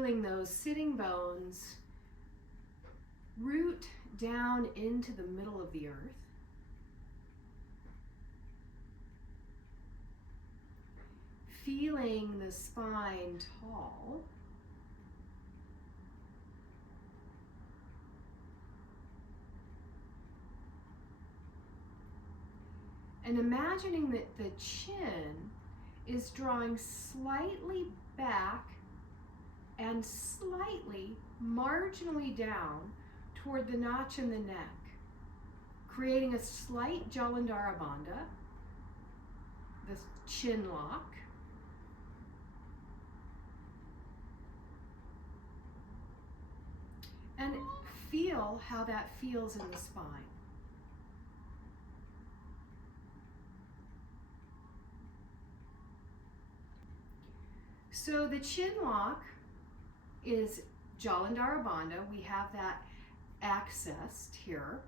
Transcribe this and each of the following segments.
feeling those sitting bones root down into the middle of the earth. Feeling the spine tall. And imagining that the chin is drawing slightly back and slightly, marginally down toward the notch in the neck, creating a slight Jalandhara Bandha, the chin lock. And feel how that feels in the spine. So the chin lock is Jalandhara Bandha. We have that accessed here.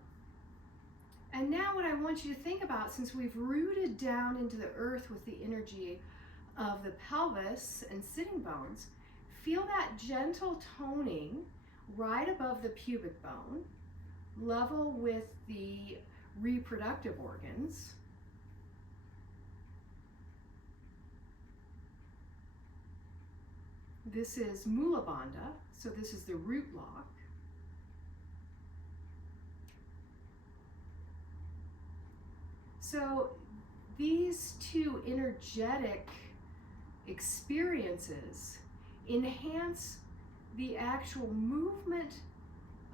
And now what I want you to think about, since we've rooted down into the earth with the energy of the pelvis and sitting bones, feel that gentle toning right above the pubic bone, level with the reproductive organs. This is Mula Bandha, so this is the root lock. So these two energetic experiences enhance the actual movement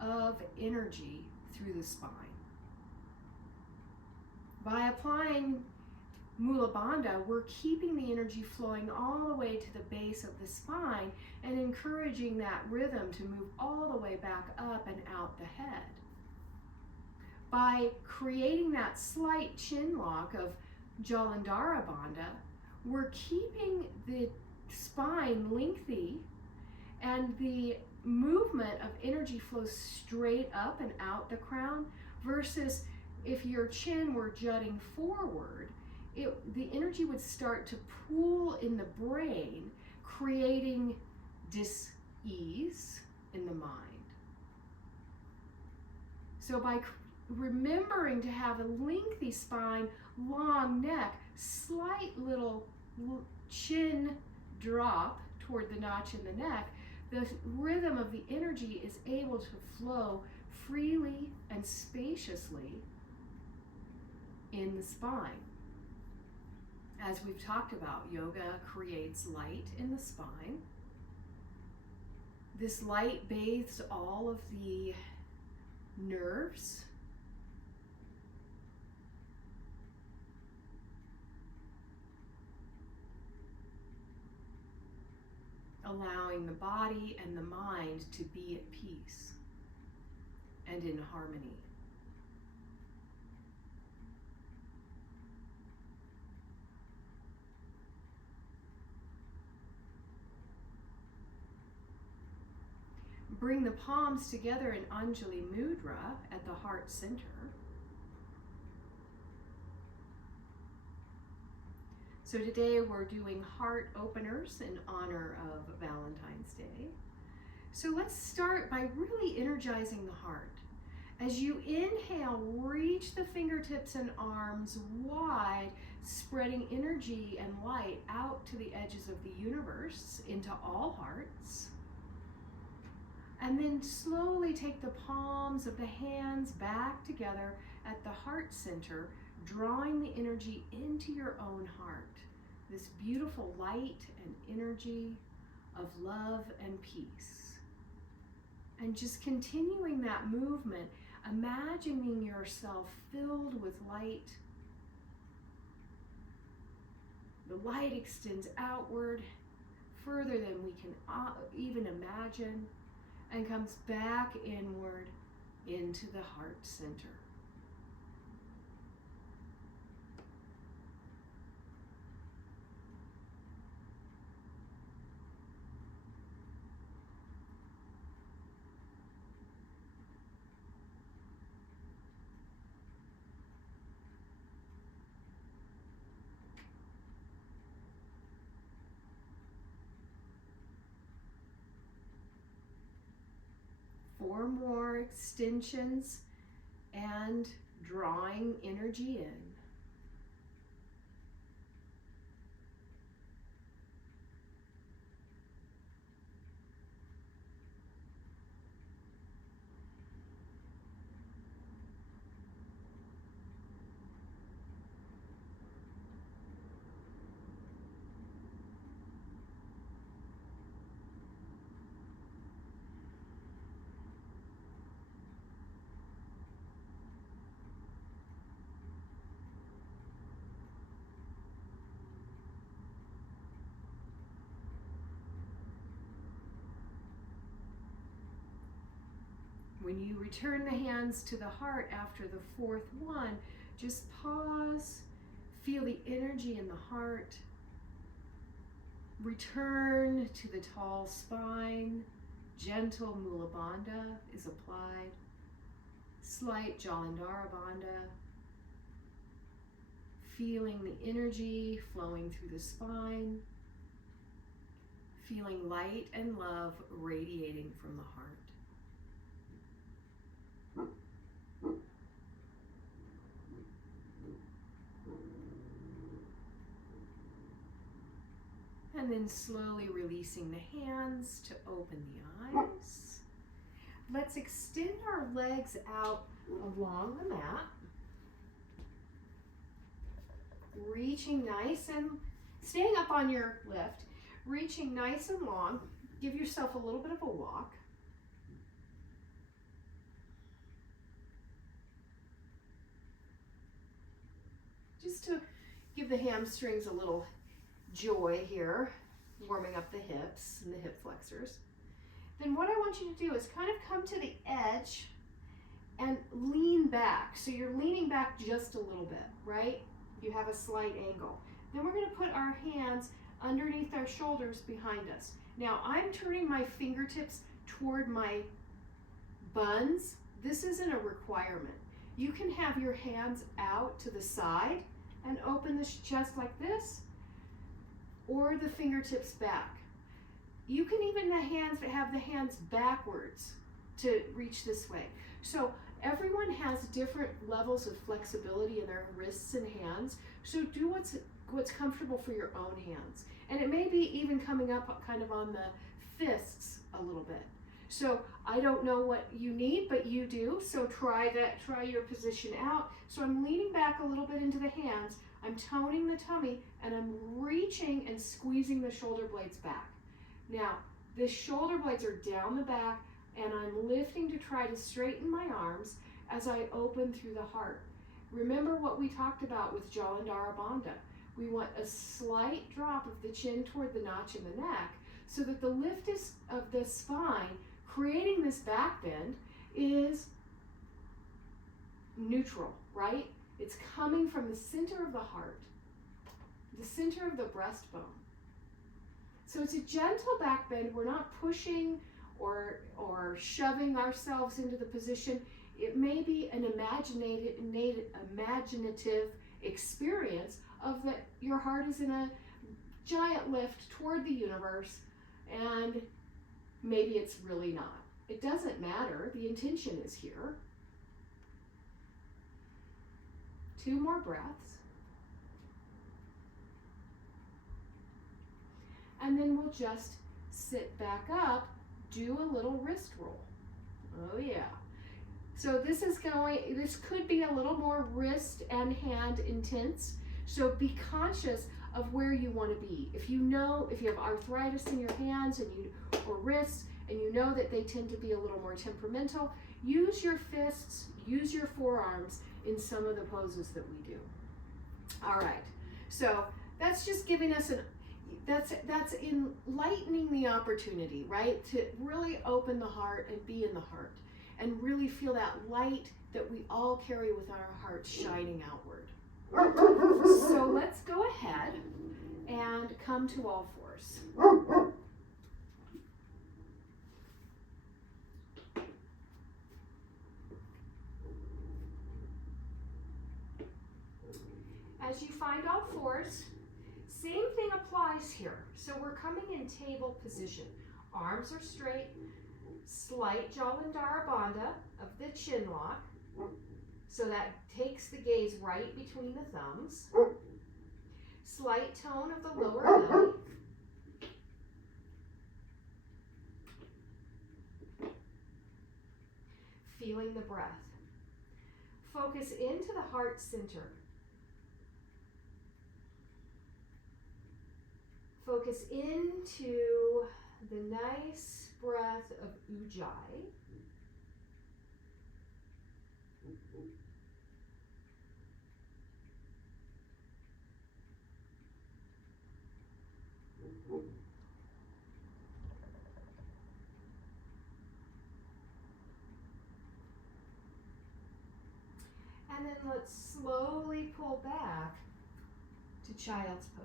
of energy through the spine. By applying Mula Bandha, we're keeping the energy flowing all the way to the base of the spine and encouraging that rhythm to move all the way back up and out the head. By creating that slight chin lock of Jalandhara Bandha, we're keeping the spine lengthy and the movement of energy flows straight up and out the crown, versus if your chin were jutting forward, the energy would start to pool in the brain, creating dis-ease in the mind. So by remembering to have a lengthy spine, long neck, slight little chin drop toward the notch in the neck, the rhythm of the energy is able to flow freely and spaciously in the spine. As we've talked about, yoga creates light in the spine. This light bathes all of the nerves, allowing the body and the mind to be at peace and in harmony. Bring the palms together in Anjali Mudra at the heart center. So today we're doing heart openers in honor of Valentine's Day. So let's start by really energizing the heart. As you inhale, reach the fingertips and arms wide, spreading energy and light out to the edges of the universe into all hearts. And then slowly take the palms of the hands back together at the heart center, drawing the energy into your own heart. This beautiful light and energy of love and peace. And just continuing that movement, imagining yourself filled with light. The light extends outward further than we can even imagine, and comes back inward into the heart center. more extensions and drawing energy in. When you return the hands to the heart after the fourth one, just pause, feel the energy in the heart. Return to the tall spine. Gentle Mula Bandha is applied. Slight Jalandhara Bandha. Feeling the energy flowing through the spine. Feeling light and love radiating from the heart. And then slowly releasing the hands to open the eyes. Let's extend our legs out along the mat. Reaching nice and staying up on your lift. Reaching nice and long. Give yourself a little bit of a walk. Just to give the hamstrings a little joy here, warming up the hips and the hip flexors. Then what I want you to do is kind of come to the edge and lean back. So you're leaning back just a little bit, right? You have a slight angle. Then we're going to put our hands underneath our shoulders behind us. Now I'm turning my fingertips toward my buns. This isn't a requirement. You can have your hands out to the side and open the chest like this, or the fingertips back. You can even have the hands backwards to reach this way. So everyone has different levels of flexibility in their wrists and hands. So do what's comfortable for your own hands. And it may be even coming up kind of on the fists a little bit. So I don't know what you need, but you do. So try your position out. So I'm leaning back a little bit into the hands. I'm toning the tummy and I'm reaching and squeezing the shoulder blades back. Now, the shoulder blades are down the back and I'm lifting to try to straighten my arms as I open through the heart. Remember what we talked about with Jalandhara Bandha. We want a slight drop of the chin toward the notch in the neck so that the lift of the spine, creating this back bend, is neutral, right? It's coming from the center of the heart, the center of the breastbone. So it's a gentle back bend. We're not pushing or shoving ourselves into the position. It may be an imaginative experience of that your heart is in a giant lift toward the universe, and maybe it's really not. It doesn't matter. The intention is here. 2 more breaths. And then we'll just sit back up, do a little wrist roll. Oh yeah. So this could be a little more wrist and hand intense. So be conscious of where you want to be. If you have arthritis in your hands or wrists, and you know that they tend to be a little more temperamental, use your fists, use your forearms in some of the poses that we do. All right. So that's just giving us that's enlightening the opportunity, right? To really open the heart and be in the heart and really feel that light that we all carry with our hearts shining outward. So let's go ahead and come to all fours. As you find all fours, same thing applies here. So we're coming in table position. Arms are straight, Slight Jalandhara Bandha of the chin lock. So that takes the gaze right between the thumbs. Slight tone of the lower belly. Feeling the breath. Focus into the heart center. Focus into the nice breath of Ujjayi. And then let's slowly pull back to child's pose.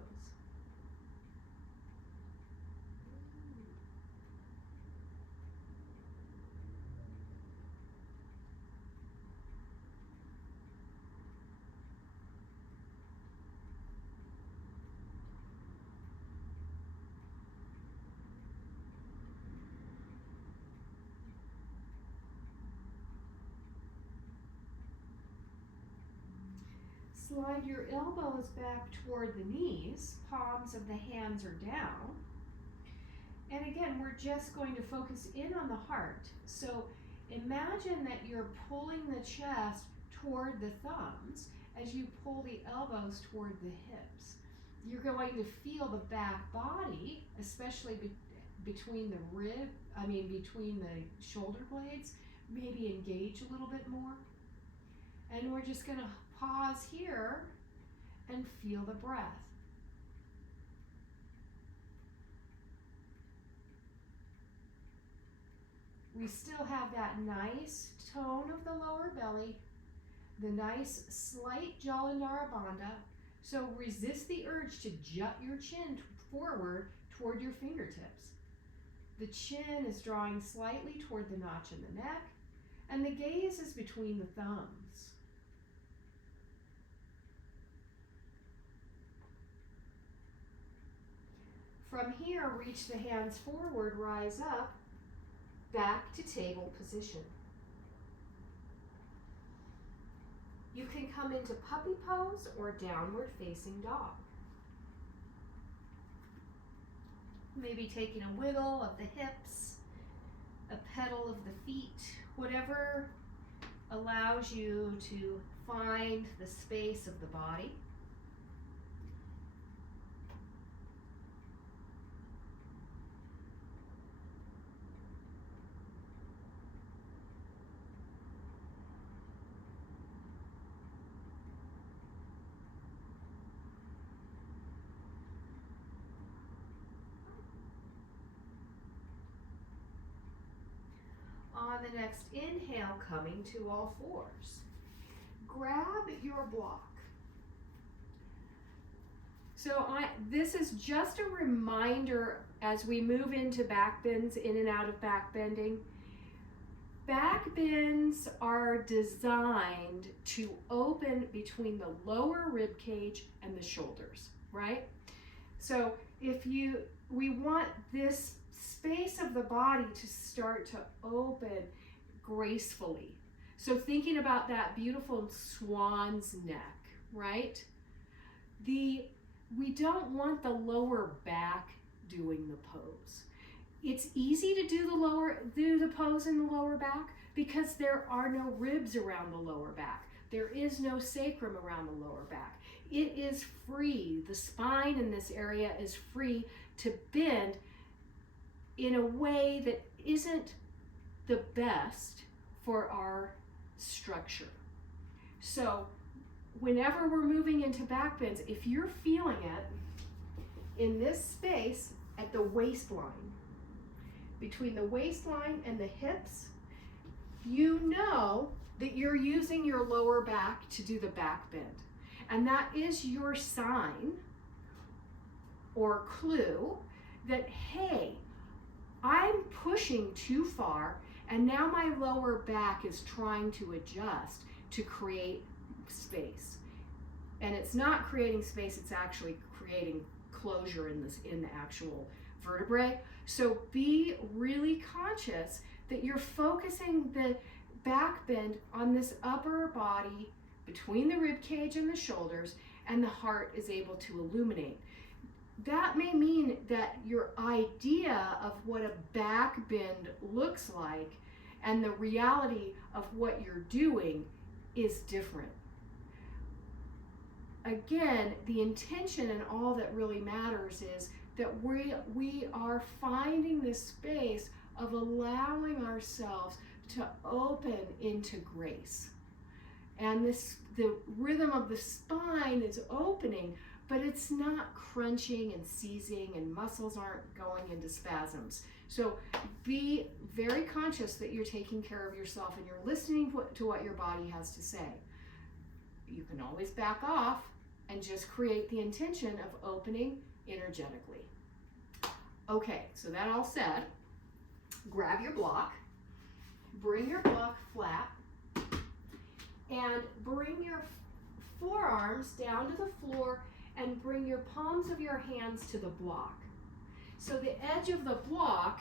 Slide your elbows back toward the knees, palms of the hands are down. And again, we're just going to focus in on the heart. So imagine that you're pulling the chest toward the thumbs as you pull the elbows toward the hips. You're going to feel the back body, especially between the shoulder blades, maybe engage a little bit more. And we're just going to pause here and feel the breath. We still have that nice tone of the lower belly, the nice slight Jalandhara Bandha. So resist the urge to jut your chin forward toward your fingertips. The chin is drawing slightly toward the notch in the neck, and the gaze is between the thumbs. From here, reach the hands forward, rise up, back to table position. You can come into puppy pose or downward facing dog. Maybe taking a wiggle of the hips, a pedal of the feet, whatever allows you to find the space of the body. On the next inhale, coming to all fours. Grab your block. So this is just a reminder as we move into back bends, in and out of back bending. Back bends are designed to open between the lower rib cage and the shoulders, right? So we want this space of the body to start to open gracefully. So thinking about that beautiful swan's neck, right? We don't want the lower back doing the pose. It's easy to do the pose in the lower back because there are no ribs around the lower back. There is no sacrum around the lower back. It is free. The spine in this area is free to bend in a way that isn't the best for our structure. So whenever we're moving into back bends, if you're feeling it in this space at the waistline, between the waistline and the hips, you know that you're using your lower back to do the back bend. And that is your sign or clue that, hey, I'm pushing too far and now my lower back is trying to adjust to create space. And it's not creating space, it's actually creating closure in the actual vertebrae. So be really conscious that you're focusing the back bend on this upper body between the rib cage and the shoulders, and the heart is able to illuminate. That may mean that your idea of what a back bend looks like and the reality of what you're doing is different. Again, the intention and all that really matters is that we are finding this space of allowing ourselves to open into grace. And the rhythm of the spine is opening, but it's not crunching and seizing, and muscles aren't going into spasms. So be very conscious that you're taking care of yourself and you're listening to what your body has to say. You can always back off and just create the intention of opening energetically. Okay, so that all said, grab your block, bring your block flat, and bring your forearms down to the floor and bring your palms of your hands to the block. So the edge of the block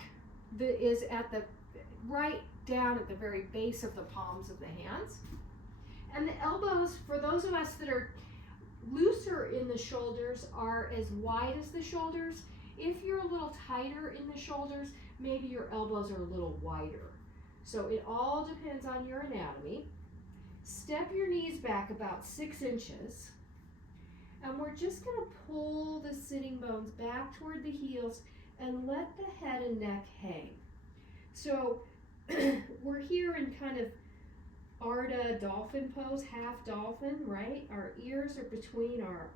is at the right down at the very base of the palms of the hands. And the elbows, for those of us that are looser in the shoulders, are as wide as the shoulders. If you're a little tighter in the shoulders, maybe your elbows are a little wider. So it all depends on your anatomy. Step your knees back about 6 inches. And we're just going to pull the sitting bones back toward the heels and let the head and neck hang. So we're here in kind of Arda dolphin pose, half dolphin, right? Our ears are between our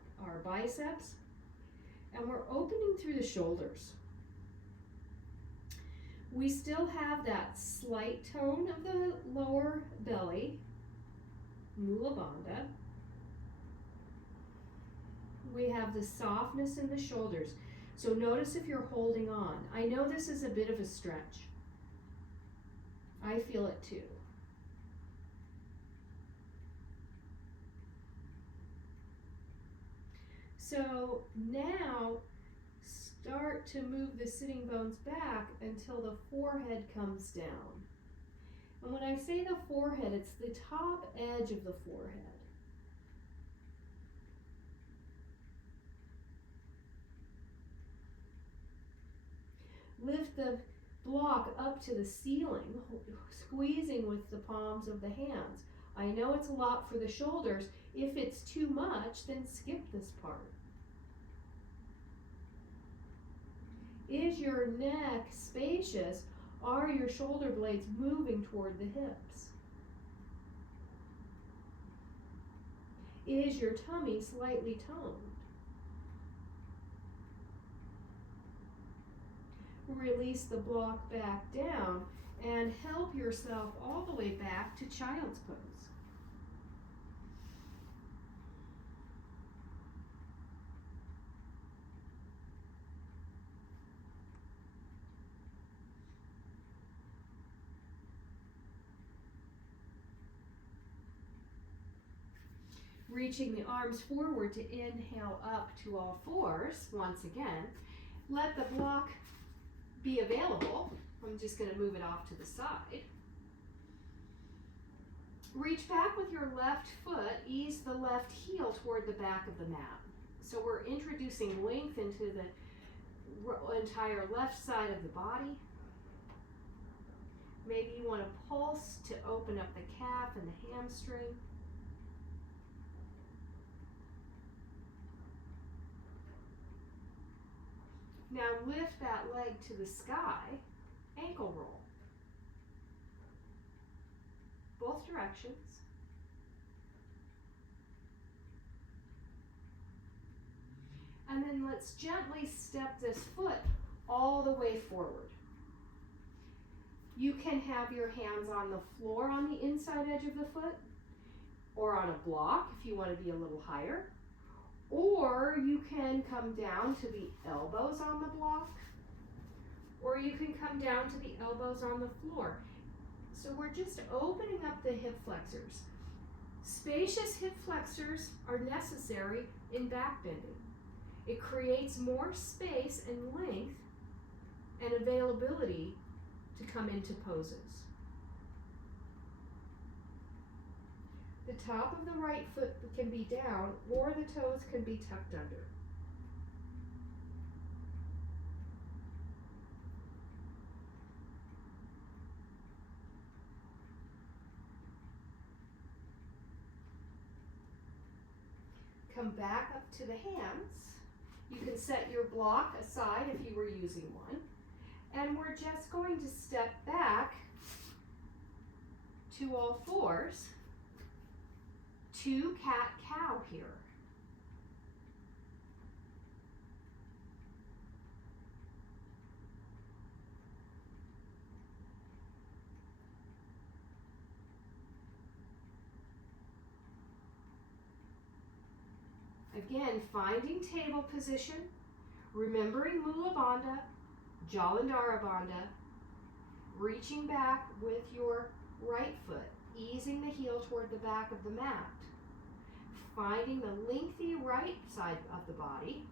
biceps, and we're opening through the shoulders. We still have that slight tone of the lower belly, Mula Bandha. We have the softness in the shoulders. So notice if you're holding on. I know this is a bit of a stretch. I feel it too. So now start to move the sitting bones back until the forehead comes down. And when I say the forehead, it's the top edge of the forehead. Lift the block up to the ceiling, squeezing with the palms of the hands. I know it's a lot for the shoulders. If it's too much, then skip this part. Is your neck spacious? Are your shoulder blades moving toward the hips? Is your tummy slightly toned? Release the block back down and help yourself all the way back to child's pose. Reaching the arms forward to inhale up to all fours once again. Let the block be available. I'm just going to move it off to the side. Reach back with your left foot. Ease the left heel toward the back of the mat. So we're introducing length into the entire left side of the body. Maybe you want to pulse to open up the calf and the hamstring. Now lift that leg to the sky, ankle roll. Both directions. And then let's gently step this foot all the way forward. You can have your hands on the floor on the inside edge of the foot, or on a block if you want to be a little higher. Or you can come down to the elbows on the block, or you can come down to the elbows on the floor. So we're just opening up the hip flexors. Spacious hip flexors are necessary in back bending. It creates more space and length and availability to come into poses. The top of the right foot can be down, or the toes can be tucked under. Come back up to the hands. You can set your block aside if you were using one. And we're just going to step back to all fours to cat-cow here. Again, finding table position, remembering Mula Bandha, Jalandhara Bandha, reaching back with your right foot, easing the heel toward the back of the mat, finding the lengthy right side of the body,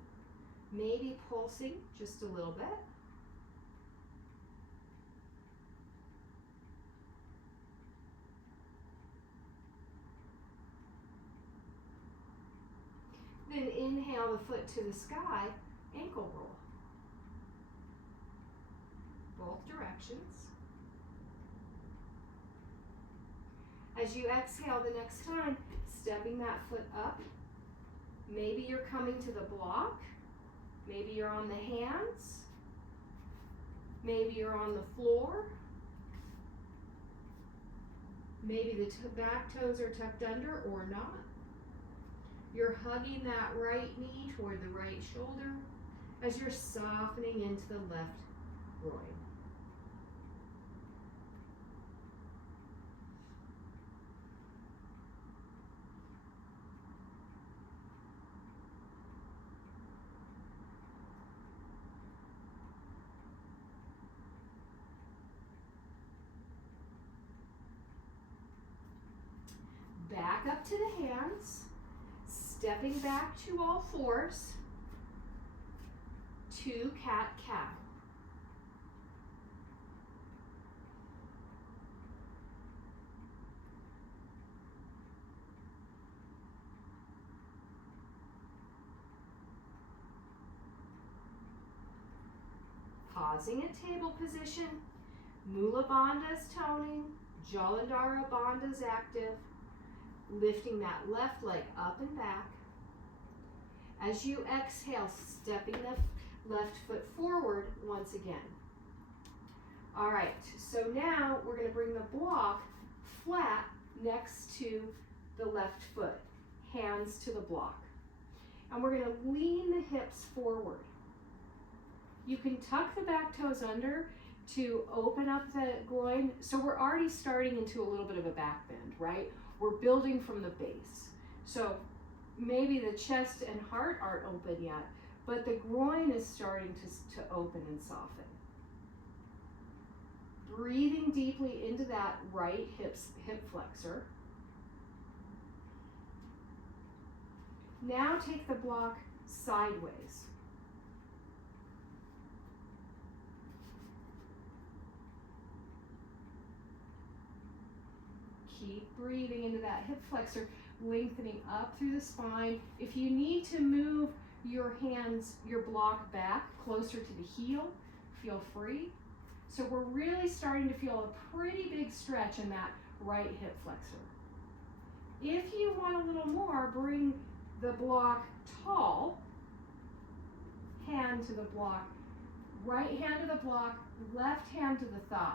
maybe pulsing just a little bit. Then inhale the foot to the sky, ankle roll. Both directions. As you exhale the next time, stepping that foot up. Maybe you're coming to the block. Maybe you're on the hands. Maybe you're on the floor. Maybe the back toes are tucked under or not. You're hugging that right knee toward the right shoulder as you're softening into the left groin. Back up to the hands. Stepping back to all fours, to cat-cow. Pausing at table position, Mula Bandha's toning, Jalandhara Bandha's active, lifting that left leg up and back. As you exhale, stepping the left foot forward once again. All right, so now we're going to bring the block flat next to the left foot, hands to the block. And we're going to lean the hips forward. You can tuck the back toes under to open up the groin. So we're already starting into a little bit of a back bend, right? We're building from the base. So maybe the chest and heart aren't open yet, but the groin is starting to open and soften. Breathing deeply into that right hip flexor. Now take the block sideways. Keep breathing into that hip flexor, lengthening up through the spine. If you need to move your hands, your block back closer to the heel, feel free. So we're really starting to feel a pretty big stretch in that right hip flexor. If you want a little more, bring the block tall, hand to the block, right hand to the block, left hand to the thigh.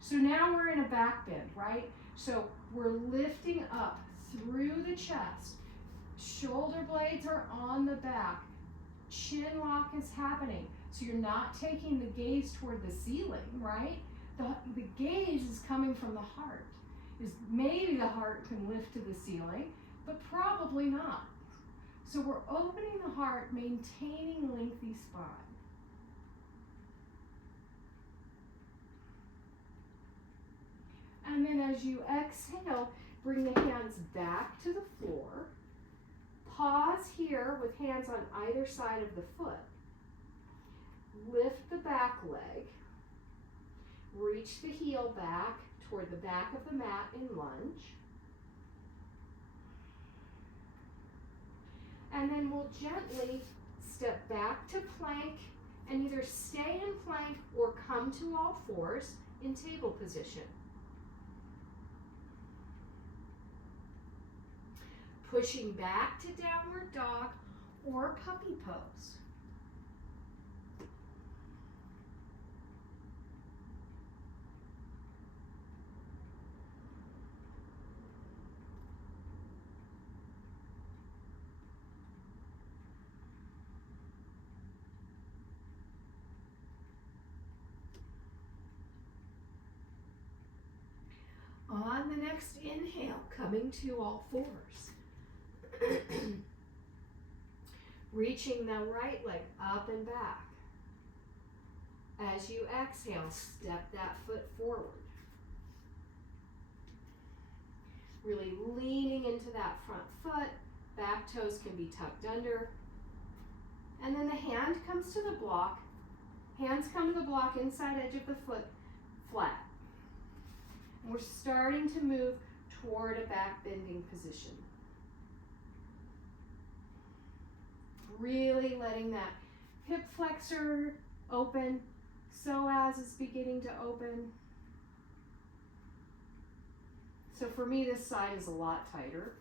So now we're in a back bend, right? So we're lifting up through the chest. Shoulder blades are on the back. Chin lock is happening. So you're not taking the gaze toward the ceiling, right? The gaze is coming from the heart. Maybe the heart can lift to the ceiling, but probably not. So we're opening the heart, maintaining lengthy spine. And then as you exhale, bring the hands back to the floor. Pause here with hands on either side of the foot. Lift the back leg. Reach the heel back toward the back of the mat in lunge. And then we'll gently step back to plank and either stay in plank or come to all fours in table position. Pushing back to downward dog or puppy pose. On the next inhale, coming to all fours. Reaching the right leg up and back. As you exhale, step that foot forward. Really leaning into that front foot. Back toes can be tucked under. And then the hand comes to the block. Hands come to the block, inside edge of the foot, flat. And we're starting to move toward a back bending position. Really letting that hip flexor open, psoas is beginning to open. So for me, this side is a lot tighter.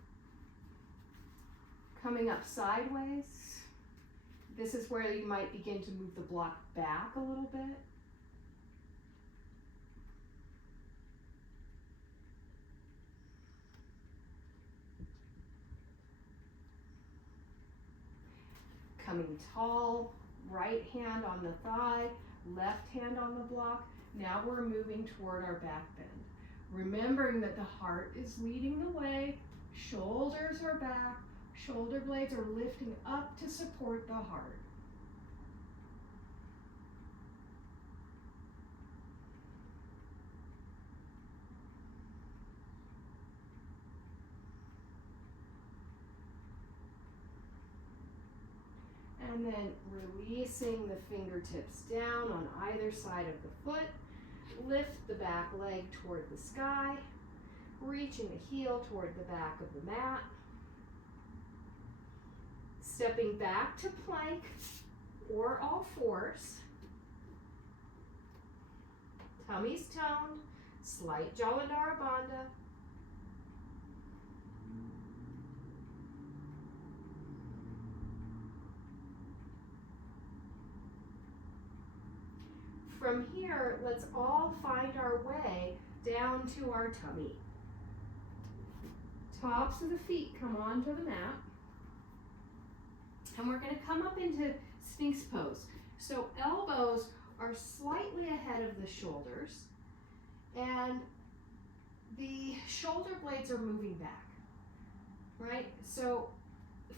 Coming up sideways. This is where you might begin to move the block back a little bit. Coming tall, right hand on the thigh, left hand on the block. Now we're moving toward our back bend. Remembering that the heart is leading the way, shoulders are back, shoulder blades are lifting up to support the heart. And then releasing the fingertips down on either side of the foot. Lift the back leg toward the sky. Reaching the heel toward the back of the mat. Stepping back to plank or all fours. Tummy's toned. Slight Jalandhara Bandha. From here, let's all find our way down to our tummy. Tops of the feet come onto the mat. And we're going to come up into Sphinx pose. So elbows are slightly ahead of the shoulders. And the shoulder blades are moving back. Right? So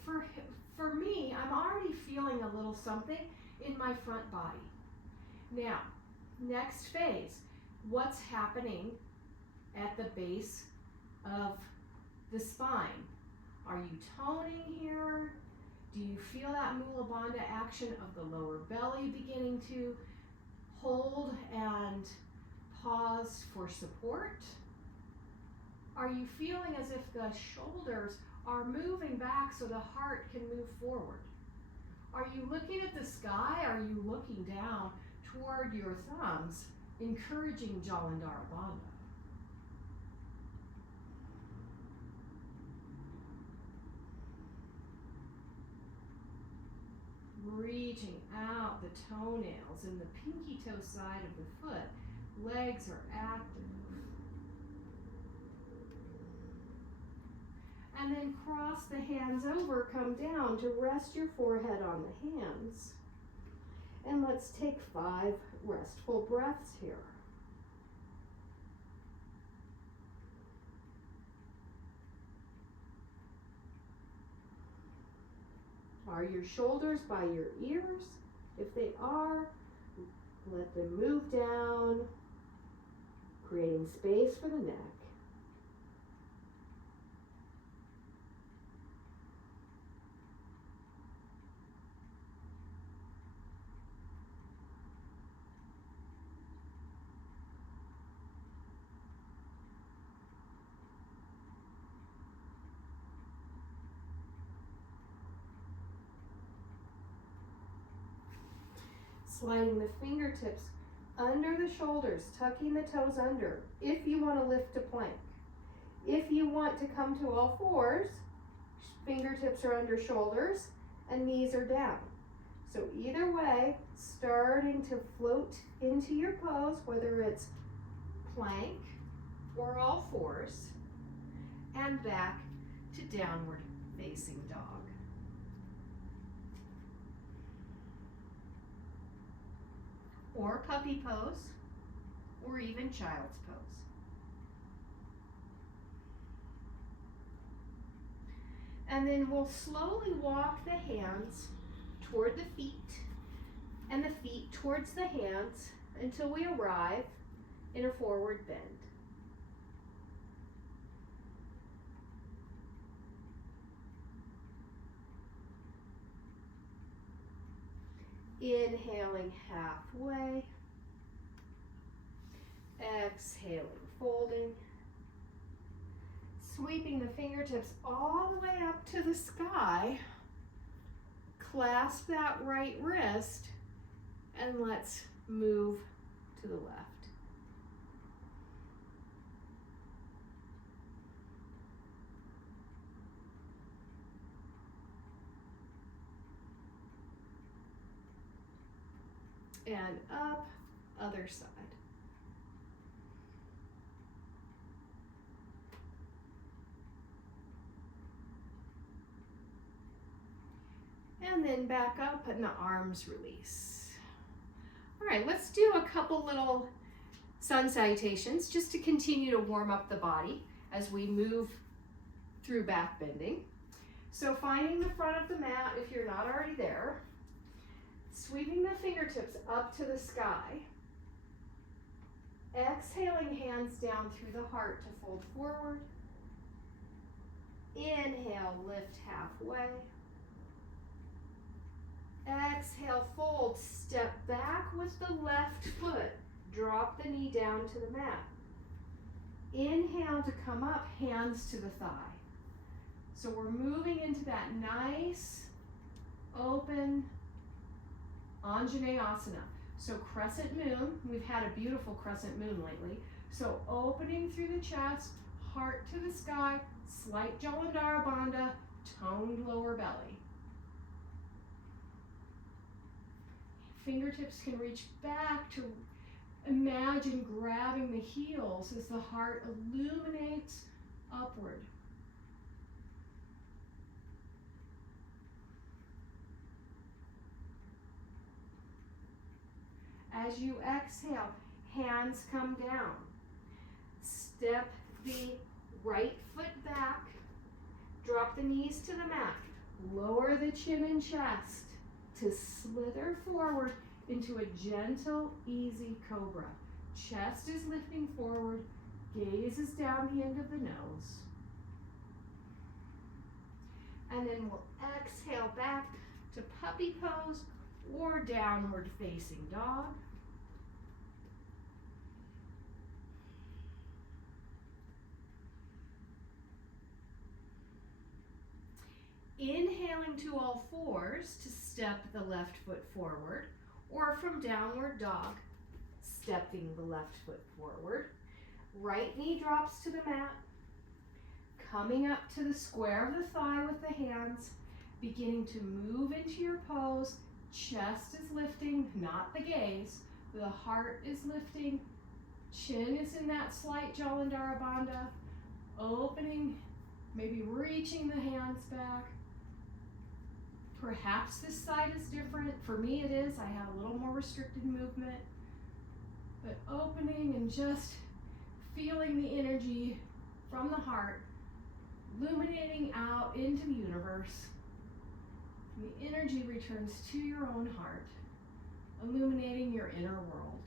for me, I'm already feeling a little something in my front body. Now, next phase, what's happening at the base of the spine? Are you toning here? Do you feel that Mula Bandha action of the lower belly beginning to hold and pause for support? Are you feeling as if the shoulders are moving back so the heart can move forward? Are you looking at the sky? Are you looking down toward your thumbs, encouraging Jalandhara Bandha? Reaching out the toenails and the pinky toe side of the foot. Legs are active. And then cross the hands over, come down to rest your forehead on the hands. And let's take 5 restful breaths here. Are your shoulders by your ears? If they are, let them move down, creating space for the neck. Sliding the fingertips under the shoulders, tucking the toes under if you want to lift to plank. If you want to come to all fours, fingertips are under shoulders and knees are down. So either way, starting to float into your pose, whether it's plank or all fours, and back to downward facing dog. Or puppy pose, or even child's pose. And then we'll slowly walk the hands toward the feet and the feet towards the hands until we arrive in a forward bend. Inhaling halfway, exhaling, folding, sweeping the fingertips all the way up to the sky. Clasp that right wrist and let's move to the left. And up, other side. And then back up and the arms release. All right, let's do a couple little sun salutations just to continue to warm up the body as we move through back bending. So finding the front of the mat if you're not already there. Sweeping the fingertips up to the sky. Exhaling, hands down through the heart to fold forward. Inhale, lift halfway. Exhale, fold, step back with the left foot. Drop the knee down to the mat. Inhale to come up, hands to the thigh. So we're moving into that nice, open, Anjaneyasana. So crescent moon, we've had a beautiful crescent moon lately. So opening through the chest, heart to the sky, slight Jalandhara Bandha, toned lower belly. Fingertips can reach back to imagine grabbing the heels as the heart illuminates upward. As you exhale, hands come down. Step the right foot back. Drop the knees to the mat. Lower the chin and chest to slither forward into a gentle, easy cobra. Chest is lifting forward. Gaze is down the end of the nose. And then we'll exhale back to puppy pose or downward facing dog. Inhaling to all fours to step the left foot forward, or from downward dog, stepping the left foot forward. Right knee drops to the mat, coming up to the square of the thigh with the hands, beginning to move into your pose. Chest is lifting, not the gaze. The heart is lifting. Chin is in that slight Jalandhara Bandha. Opening, maybe reaching the hands back. Perhaps this side is different. For me it is. I have a little more restricted movement. But opening and just feeling the energy from the heart, illuminating out into the universe. The energy returns to your own heart, illuminating your inner world.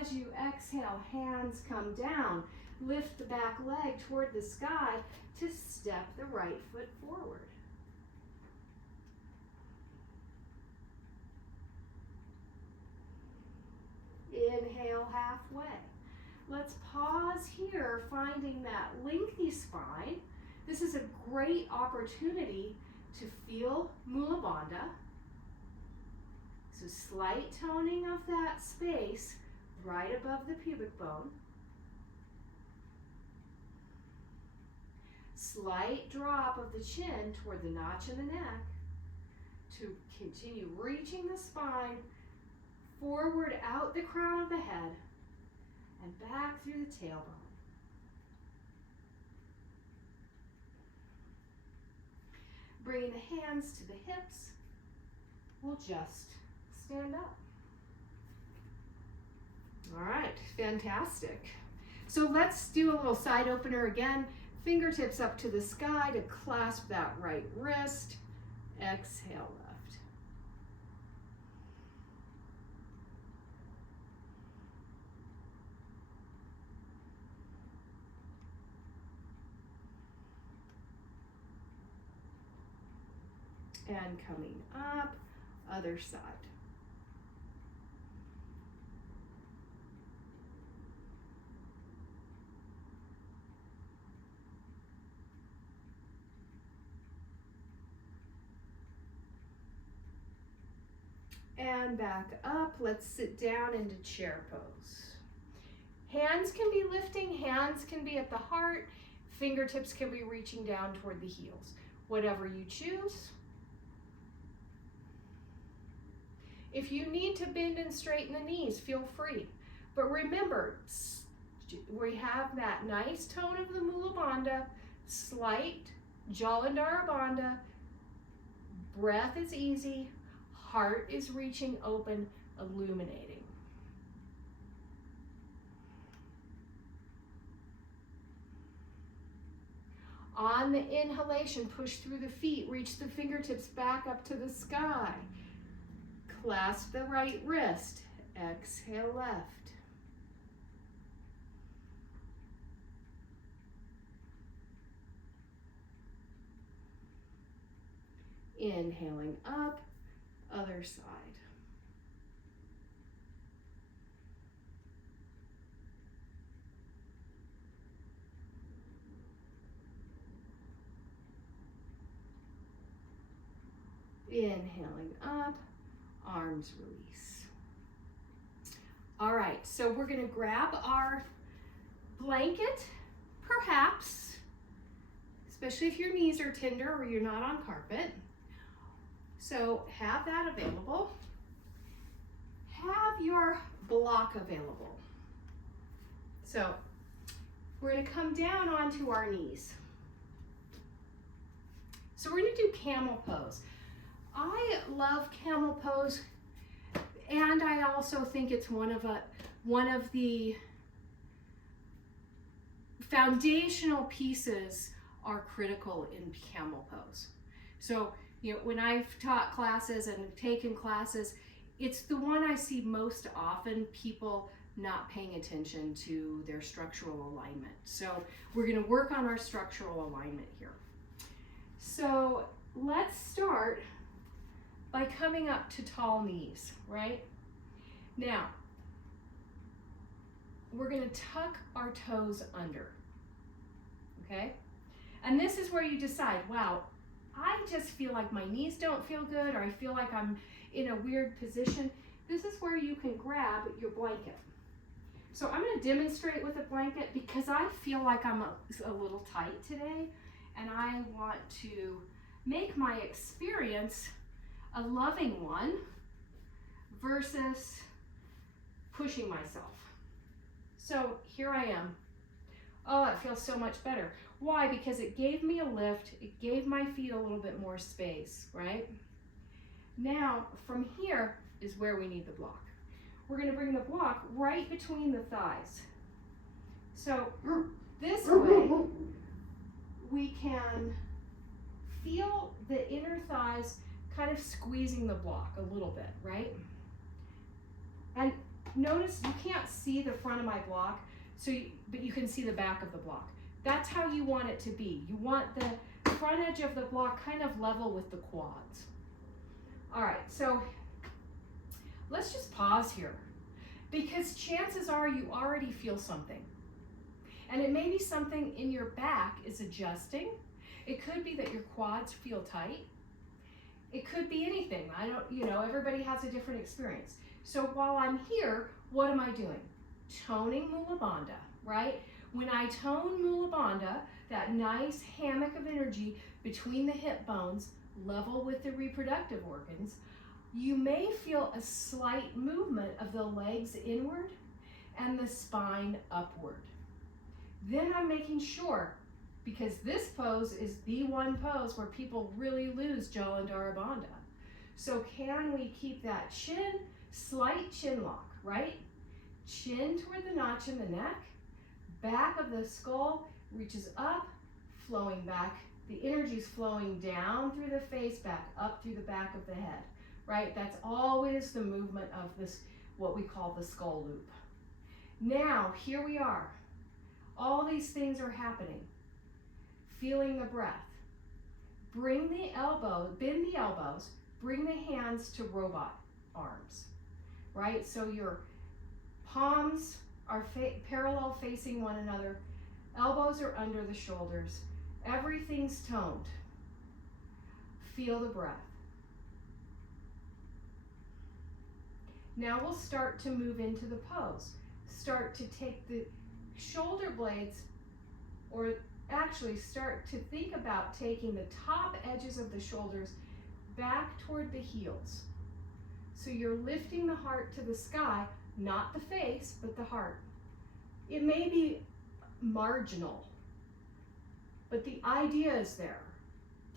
As you exhale, hands come down. Lift the back leg toward the sky to step the right foot forward. Inhale halfway. let's pause here, finding that lengthy spine. This is a great opportunity to feel Mula Bandha. So slight toning of that space right above the pubic bone. Slight drop of the chin toward the notch in the neck to continue reaching the spine forward out the crown of the head and back through the tailbone. Bringing the hands to the hips, we'll just stand up. All right, fantastic. So let's do a little side opener again. Fingertips up to the sky to clasp that right wrist. Exhale left. And coming up, other side. And back up. Let's sit down into chair pose. Hands can be lifting, hands can be at the heart, fingertips can be reaching down toward the heels. Whatever you choose. If you need to bend and straighten the knees, feel free. But remember, we have that nice tone of the Mula Bandha, slight Jalandhara Bandha, breath is easy, heart is reaching open, illuminating. On the inhalation, push through the feet, reach the fingertips back up to the sky. Clasp the right wrist, exhale left. Inhaling up, other side. Inhaling up, arms release. All right, so we're gonna grab our blanket, perhaps, especially if your knees are tender or you're not on carpet. So have that available. Have your block available. So we're gonna come down onto our knees. So we're gonna do camel pose. I love camel pose, and I also think it's one of the foundational pieces are critical in camel pose. So, you know, when I've taught classes and taken classes, it's the one I see most often people not paying attention to their structural alignment. So we're going to work on our structural alignment here. So let's start by coming up to tall knees, right? Now, we're gonna tuck our toes under, okay? And this is where you decide, wow, I just feel like my knees don't feel good, or I feel like I'm in a weird position. This is where you can grab your blanket. So I'm gonna demonstrate with a blanket because I feel like I'm a little tight today, and I want to make my experience a loving one versus pushing myself. So here I am. Oh, it feels so much better. Why? Because it gave me a lift. It gave my feet a little bit more space, right? Now, from here is where we need the block. We're gonna bring the block right between the thighs. So this way, we can feel the inner thighs kind of squeezing the block a little bit, right? And notice you can't see the front of my block, but you can see the back of the block. That's how you want it to be. You want the front edge of the block kind of level with the quads. All right, so let's just pause here. Because chances are you already feel something. And it may be something in your back is adjusting. It could be that your quads feel tight. It could be anything. I don't, everybody has a different experience. So while I'm here, what am I doing? Toning Mula Bandha, right? When I tone Mula Bandha, that nice hammock of energy between the hip bones, level with the reproductive organs, you may feel a slight movement of the legs inward and the spine upward. Then I'm making sure, because this pose is the one pose where people really lose Jalandhara Bandha. So can we keep that chin, slight chin lock, right? Chin toward the notch in the neck, back of the skull reaches up, flowing back. The energy's flowing down through the face, back up through the back of the head, right? That's always the movement of this, what we call the skull loop. Now, here we are. All these things are happening. Feeling the breath. Bring the elbow, bend the elbows, bring the hands to robot arms, right? So your palms are parallel facing one another. Elbows are under the shoulders. Everything's toned. Feel the breath. Now we'll start to move into the pose. Start to take the shoulder blades, or actually start to think about taking the top edges of the shoulders back toward the heels. So you're lifting the heart to the sky, not the face, but the heart. It may be marginal, but the idea is there.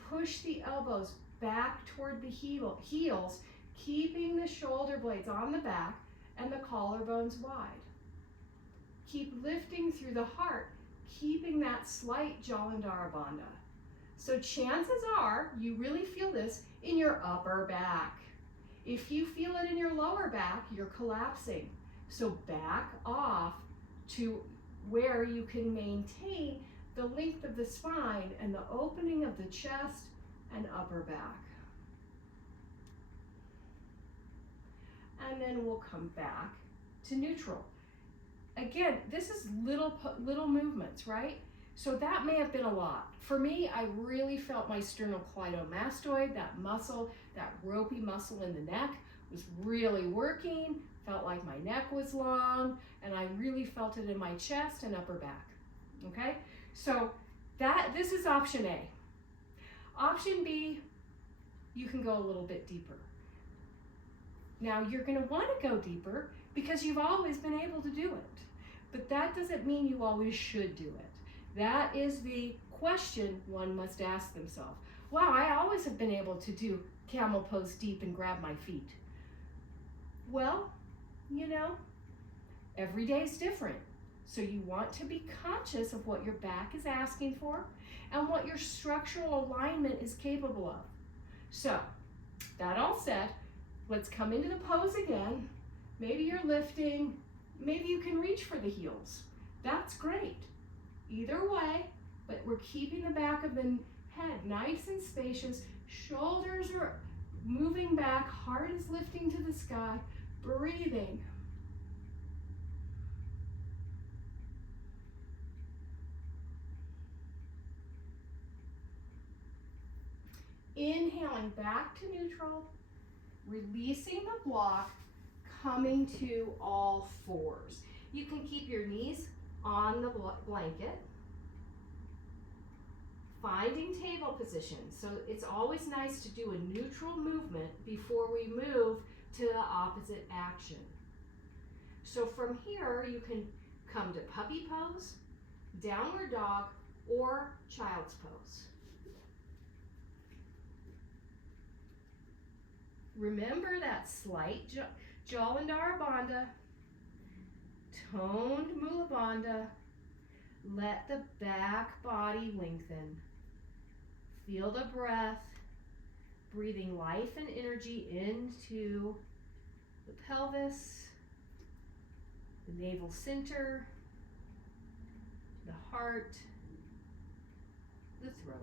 Push the elbows back toward the heels, keeping the shoulder blades on the back and the collarbones wide. Keep lifting through the heart, keeping that slight Jalandhara Bandha. So chances are you really feel this in your upper back. If you feel it in your lower back, you're collapsing. So back off to where you can maintain the length of the spine and the opening of the chest and upper back. And then we'll come back to neutral. Again, this is little movements, right? So that may have been a lot. For me, I really felt my sternocleidomastoid, that muscle, that ropey muscle in the neck was really working, felt like my neck was long, and I really felt it in my chest and upper back, okay? So this is option A. Option B, you can go a little bit deeper. Now you're gonna wanna go deeper because you've always been able to do it. But that doesn't mean you always should do it. That is the question one must ask themselves. Wow, I always have been able to do camel pose deep and grab my feet. Well, every day is different. So you want to be conscious of what your back is asking for and what your structural alignment is capable of. So, that all said, let's come into the pose again. Maybe you're lifting, maybe you can reach for the heels. That's great. Either way, but we're keeping the back of the head nice and spacious. Shoulders are moving back, heart is lifting to the sky, breathing. Inhaling back to neutral, releasing the block, coming to all fours. You can keep your knees on the blanket, finding table position. So it's always nice to do a neutral movement before we move to the opposite action. So from here, you can come to puppy pose, downward dog, or child's pose. Remember that slight Jalandhara Bandha, toned Mula Bandha. Let the back body lengthen. Feel the breath, breathing life and energy into the pelvis, the navel center, the heart, the throat.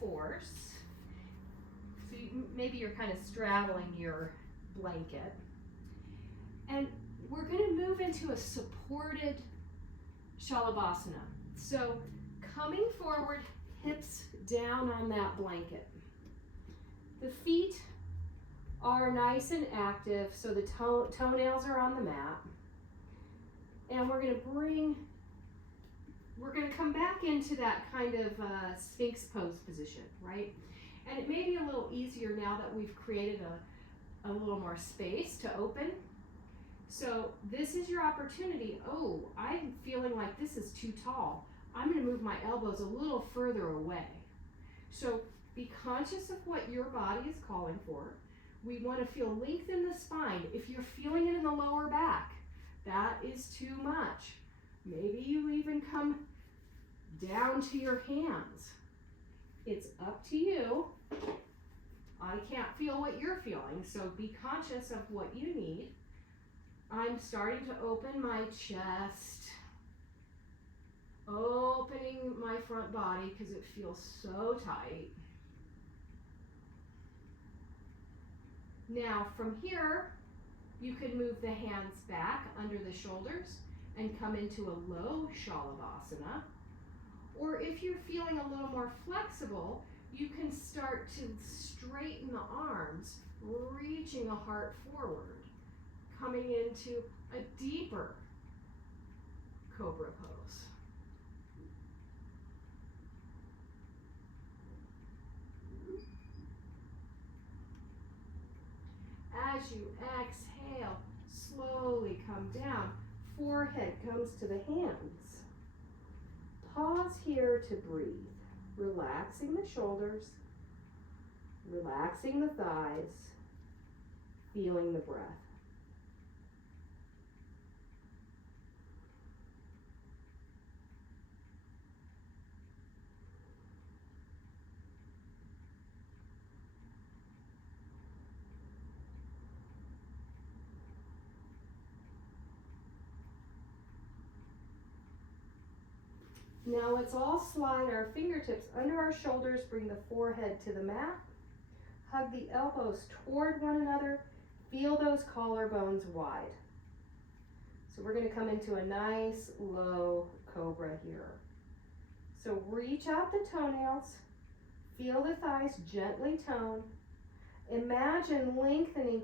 fours. So maybe you're kind of straddling your blanket. And we're going to move into a supported Shalabhasana. So coming forward, hips down on that blanket. The feet are nice and active, so the toenails are on the mat. And we're going to come back into that kind of Sphinx pose position, right? And it may be a little easier now that we've created a little more space to open. So this is your opportunity. Oh, I'm feeling like this is too tall. I'm going to move my elbows a little further away. So be conscious of what your body is calling for. We want to feel length in the spine. If you're feeling it in the lower back, that is too much. Maybe you even come down to your hands. It's up to you. I can't feel what you're feeling, so be conscious of what you need. I'm starting to open my chest, opening my front body because it feels so tight. Now from here, you can move the hands back under the shoulders and come into a low Shalabhasana. Or if you're feeling a little more flexible, you can start to straighten the arms, reaching a heart forward, coming into a deeper Cobra pose. As you exhale, slowly come down. Forehead comes to the hands. Pause here to breathe, relaxing the shoulders, relaxing the thighs, feeling the breath. Now let's all slide our fingertips under our shoulders, bring the forehead to the mat, hug the elbows toward one another, feel those collarbones wide. So we're going to come into a nice low cobra here. So reach out the toenails, feel the thighs gently tone. Imagine lengthening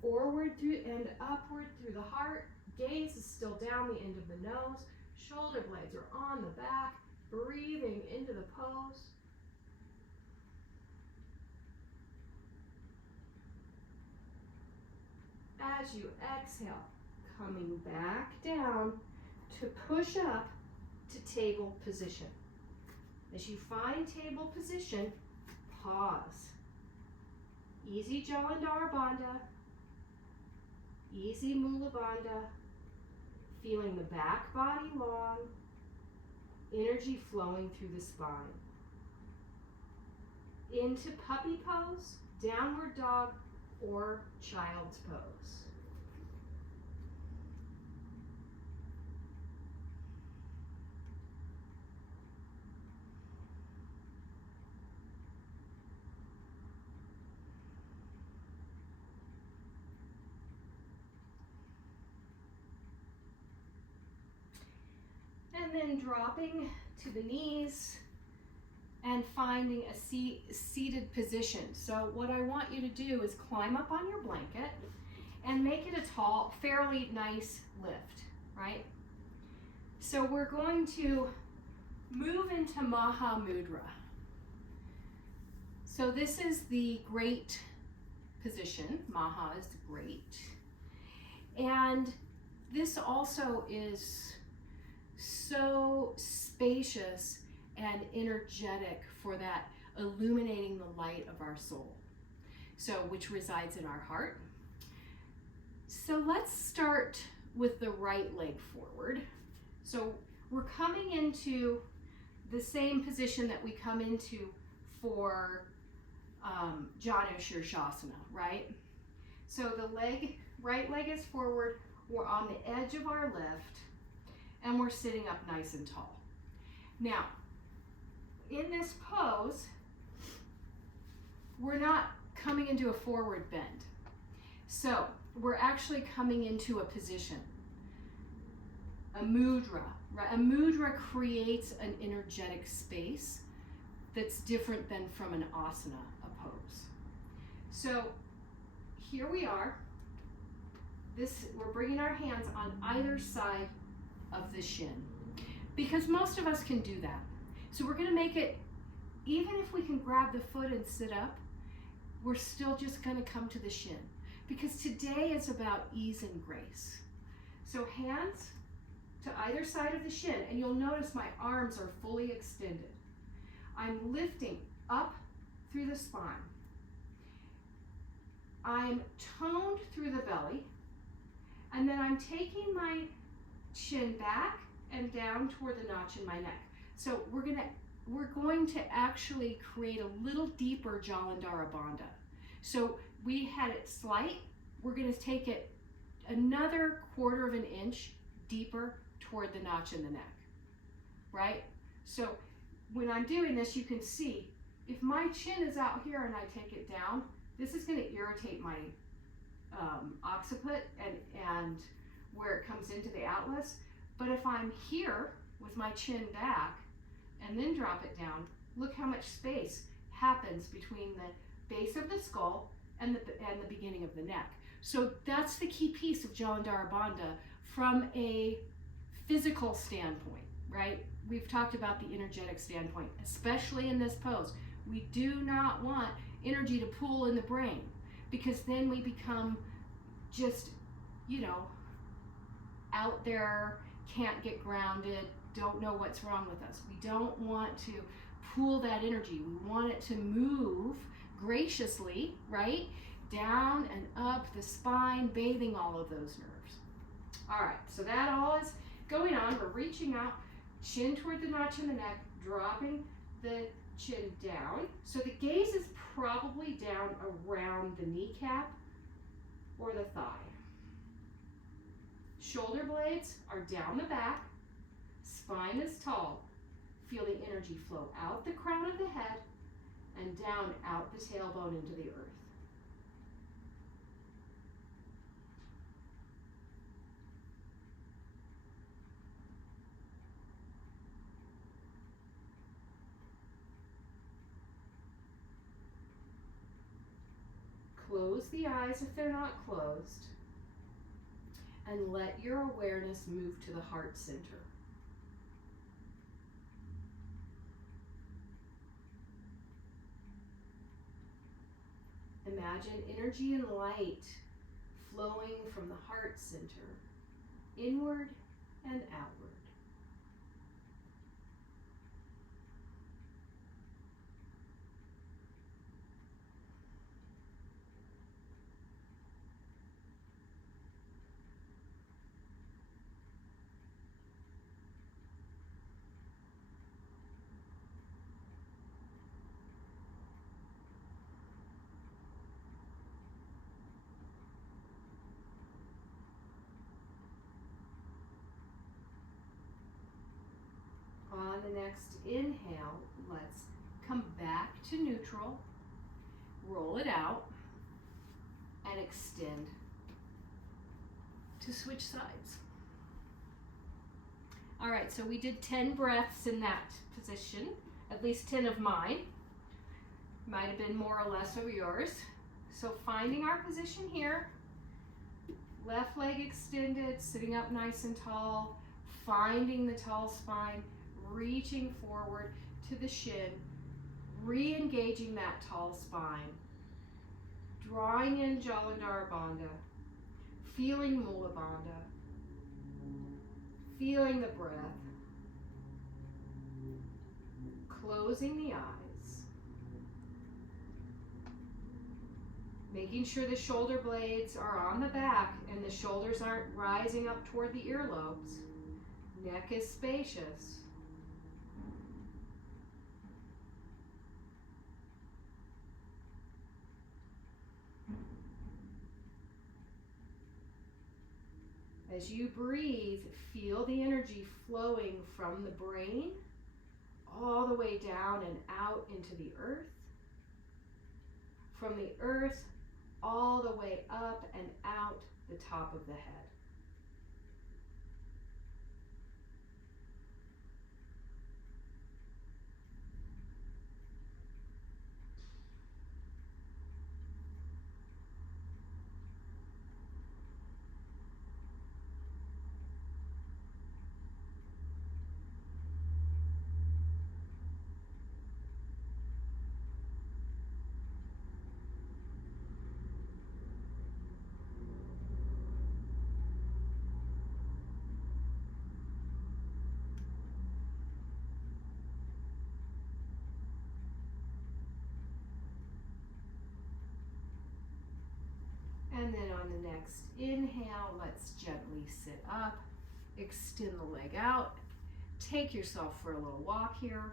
forward through and upward through the heart. Gaze is still down the end of the nose. Shoulder blades are on the back, breathing into the pose. As you exhale, coming back down to push up to table position. As you find table position, pause. Easy Jalandhara Bandha, easy Mula Bandha. Feeling the back body long, energy flowing through the spine. Into puppy pose, downward dog, or child's pose. And then dropping to the knees and finding a seated position. So what I want you to do is climb up on your blanket and make it a tall, fairly nice lift, right? So we're going to move into Maha Mudra. So this is the great position. Maha is great. And this also is so spacious and energetic for that illuminating the light of our soul, so which resides in our heart. So let's start with the right leg forward. So we're coming into the same position that we come into for Janu Shirshasana, right? So the right leg is forward, we're on the edge of our lift, and we're sitting up nice and tall. Now, in this pose, we're not coming into a forward bend. So we're actually coming into a position, a mudra. Right? A mudra creates an energetic space that's different than from an asana, a pose. So here we are. We're bringing our hands on either side of the shin, because most of us can do that. So we're going to make it, even if we can grab the foot and sit up, we're still just going to come to the shin, because today is about ease and grace. So hands to either side of the shin, and you'll notice my arms are fully extended. I'm lifting up through the spine. I'm toned through the belly, and then I'm taking my chin back and down toward the notch in my neck. So we're going to actually create a little deeper Jalandhara Bandha. So we had it slight. We're going to take it another 1/4 of an inch deeper toward the notch in the neck, right? So when I'm doing this, you can see if my chin is out here and I take it down, this is going to irritate my occiput and where it comes into the atlas. But if I'm here with my chin back and then drop it down, look how much space happens between the base of the skull and the beginning of the neck. So that's the key piece of Jalandhara Bandha from a physical standpoint, right? We've talked about the energetic standpoint, especially in this pose. We do not want energy to pool in the brain, because then we become just, out there, can't get grounded, don't know what's wrong with us. We don't want to pool that energy. We want it to move graciously, right? Down and up the spine, bathing all of those nerves. All right, so that all is going on. We're reaching out, chin toward the notch in the neck, dropping the chin down. So the gaze is probably down around the kneecap or the thigh. Shoulder blades are down the back, spine is tall. Feel the energy flow out the crown of the head and down out the tailbone into the earth. Close the eyes if they're not closed, and let your awareness move to the heart center. Imagine energy and light flowing from the heart center, inward and outward. On the next inhale, let's come back to neutral, roll it out, and extend to switch sides. All right, so we did 10 breaths in that position, at least 10 of mine. Might have been more or less of yours. So finding our position here, left leg extended, sitting up nice and tall, finding the tall spine, reaching forward to the shin, re-engaging that tall spine, drawing in Jalandhara Bandha, feeling Mula Bandha, feeling the breath, closing the eyes, making sure the shoulder blades are on the back and the shoulders aren't rising up toward the earlobes. Neck is spacious. As you breathe, feel the energy flowing from the brain all the way down and out into the earth. from the earth all the way up and out the top of the head. And then on the next inhale, let's gently sit up, extend the leg out, take yourself for a little walk here.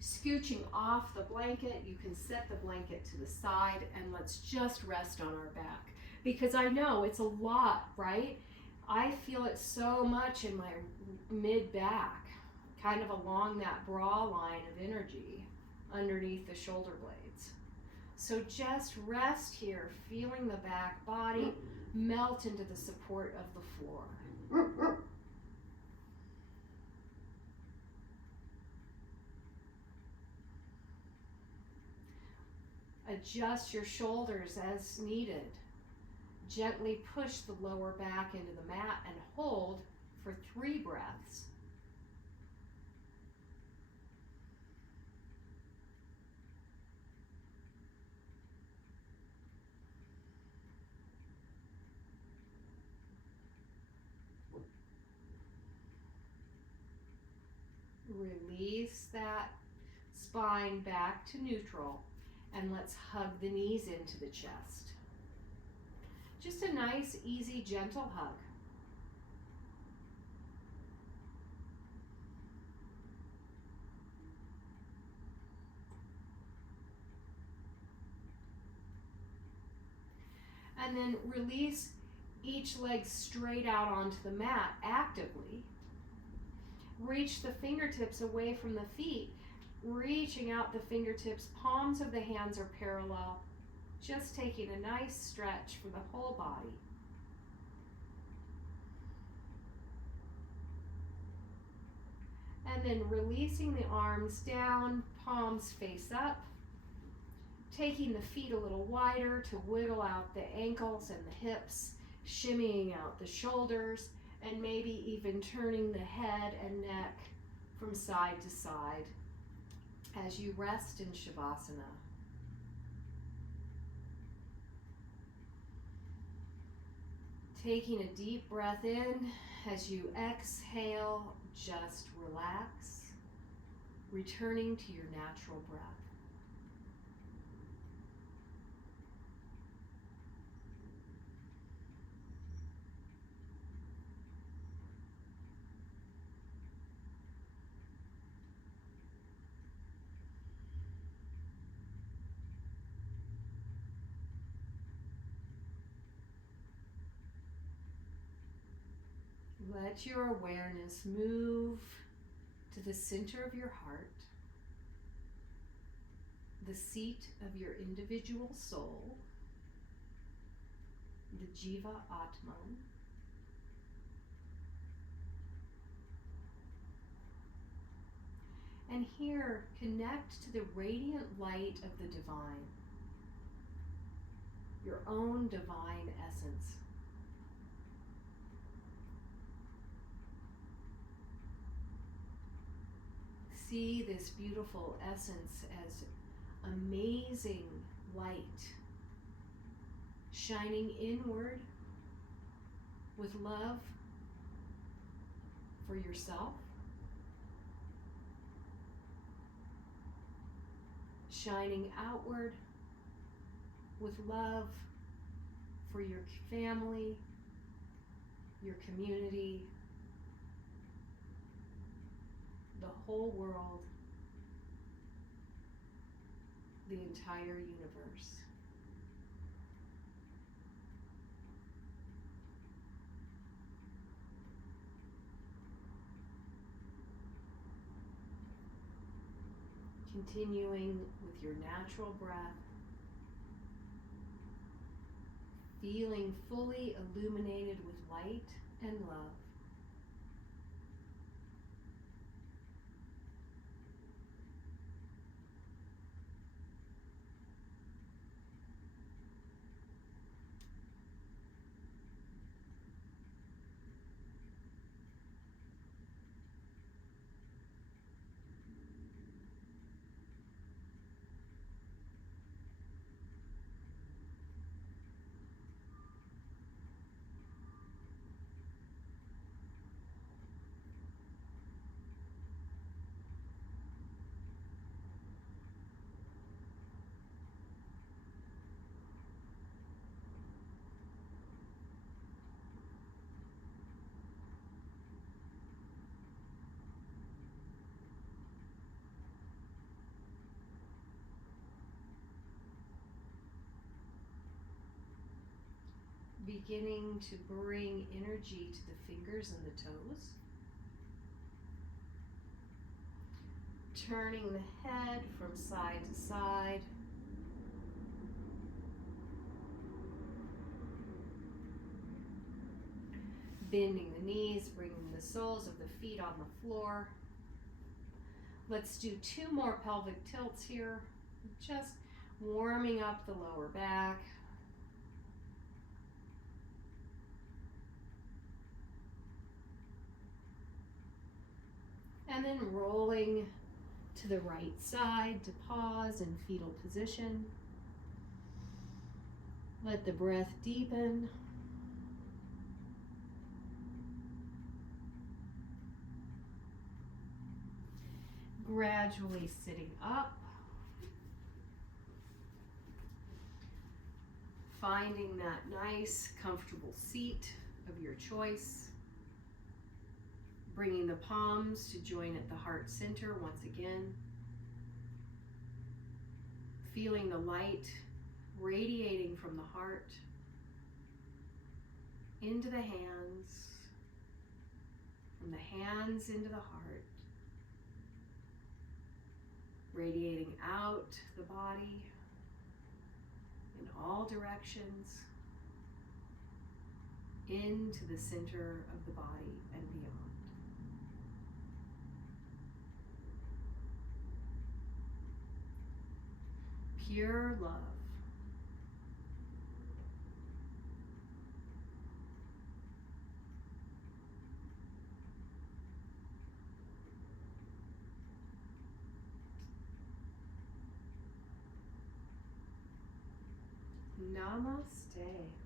Scooching off the blanket, you can set the blanket to the side and let's just rest on our back. Because I know it's a lot, right? I feel it so much in my mid back, kind of along that bra line of energy underneath the shoulder blades. So just rest here, feeling the back body melt into the support of the floor. Adjust your shoulders as needed. Gently push the lower back into the mat and hold for 3 breaths. Release that spine back to neutral and let's hug the knees into the chest. Just a nice, easy, gentle hug. And then release each leg straight out onto the mat actively. Reach the fingertips away from the feet, reaching out the fingertips, palms of the hands are parallel, just taking a nice stretch for the whole body. And then releasing the arms down, palms face up, taking the feet a little wider to wiggle out the ankles and the hips, shimmying out the shoulders, and maybe even turning the head and neck from side to side as you rest in Shavasana. Taking a deep breath in, as you exhale, just relax, returning to your natural breath. Let your awareness move to the center of your heart, the seat of your individual soul, the Jiva Atman. And here, connect to the radiant light of the divine, your own divine essence. See this beautiful essence as amazing light shining inward with love for yourself, shining outward with love for your family, your community, the whole world, the entire universe. Continuing with your natural breath, feeling fully illuminated with light and love. Beginning to bring energy to the fingers and the toes. Turning the head from side to side. Bending the knees, bringing the soles of the feet on the floor. Let's do 2 more pelvic tilts here. Just warming up the lower back. And then rolling to the right side to pause in fetal position. Let the breath deepen. Gradually sitting up. Finding that nice, comfortable seat of your choice. Bringing the palms to join at the heart center once again. Feeling the light radiating from the heart into the hands, from the hands into the heart, radiating out the body in all directions, into the center of the body and beyond. Pure love. Namaste.